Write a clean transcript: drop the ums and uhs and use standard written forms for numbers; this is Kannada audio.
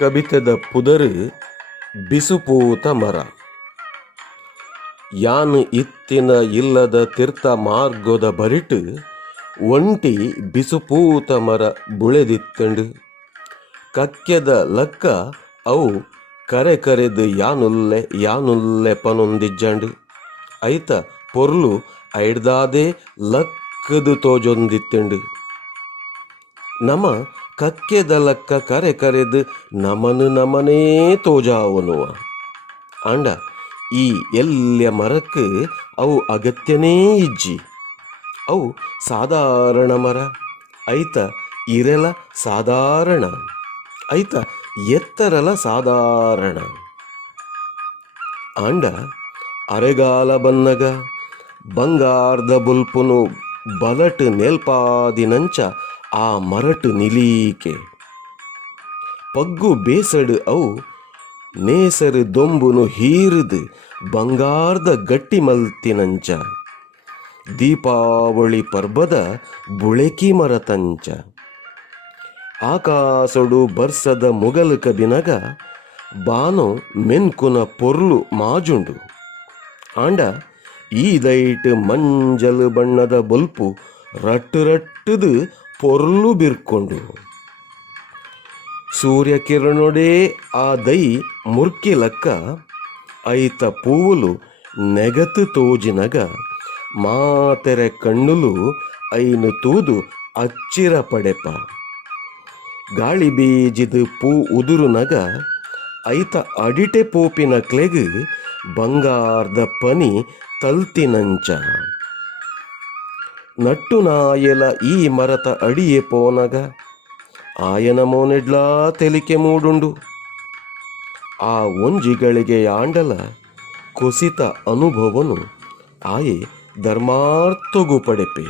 ಕಬಿತೆದ ಪುದರು ಬಿಸುಪೂತ ಮರ. ಯಾನು ಇತ್ತಿನ ಇಲ್ಲದ ತೀರ್ಥ ಮಾರ್ಗದ ಬರಿಟು ಒಂಟಿ ಬಿಸುಪೂತ ಮರ ಬುಳೆದಿತ್ತಂಡು. ಕಕ್ಕೆದ ಲಕ್ಕ ಅವು ಕರೆ ಕರೆದು ಯಾನುಲ್ಲೆ ಪನೊಂದಿಜ್ಜಂಡು. ಐತ ಪೊರ್ಲು ಐಡ್ದಾದೆ ಲಕ್ಕದು ತೋಜೊಂದಿತ್ತಂಡು. ನಮ ಕಕ್ಕೆದ ಲಕ್ಕ ಕರೆ ಕರೆದು ನಮನೇ ತೋಜಾವನುವ ಅಂಡ ಈ ಎಲ್ಯ ಮರಕ್ಕೆ ಅವು ಅಗತ್ಯನೇ ಇಜ್ಜಿ. ಅವು ಸಾಧಾರಣ ಮರ, ಐತ ಇರೆಲ ಸಾಧಾರಣ, ಐತ ಎತ್ತರಲ ಸಾಧಾರಣ. ಅಂಡ ಅರೆಗಾಲ ಬನ್ನಗ ಬಂಗಾರದ ಬುಲ್ಪುನು ಬಲಟ್ ನೆಲ್ಪಾದಿನಂಚ ಆ ಮರಟು ನಿಲೀಕೆ ಪಗ್ಗು ಬೇಸಡು ಅವು ನೇಸರು ದೊಂಬುನು ಹೀರಿದು ಬಂಗಾರದ ಗಟ್ಟಿ ಮಲ್ತಿನಂಚ ದೀಪಾವಳಿ ಪರ್ಬದ ಬುಳೆಕಿ ಮರತಂಚ ಆಕಾಸೊಡು ಬರ್ಸದ ಮುಗಲು ಕಬಿನಗ ಬಾನು ಮೆನ್ಕುನ ಪೊರ್ಲು ಮಾಜುಂಡು. ಆಂಡ ಈ ದೈಟ್ ಮಂಜಲು ಬಣ್ಣದ ಬಲ್ಪು ರಟ್ಟುದು ಪೊರ್ಲು ಬಿರ್ಕೊಂಡು ಸೂರ್ಯಕಿರಣೊಡೇ ಆ ದೈ ಮುರ್ಕಿಲಕ್ಕ ಐತ ಪೂವುಲು ನೆಗತು ತೋಜಿನಗ ಮಾತೆರೆ ಕಣ್ಣುಲು ಐನು ತೂದು ಅಚ್ಚಿರ ಪಡೆಪ ಗಾಳಿ ಬೀಜಿದು ಪೂ ಉದುರುನಗ ಐತ ಅಡಿಟೆ ಪೋಪಿನ ಕ್ಲೆಗು ಬಂಗಾರದ ಪನಿ ತಲ್ತಿನಂಚ ನಟ್ಟು ನಾಯಲ ಈ ಮರತ ಅಡಿಯೆ ಪೋನಗ ಆಯನ ಮೋನೆಡ್ಲಾ ತೆಲಿಕೆ ಮೂಡುಂಡು. ಆ ಒಂಜಿಗಳಿಗೆ ಆಂಡಲ ಕುಸಿತ ಅನುಭವನು ಆಯೆ ಧರ್ಮಾರ್ಥಗೂ ಪಡೆಪೆ.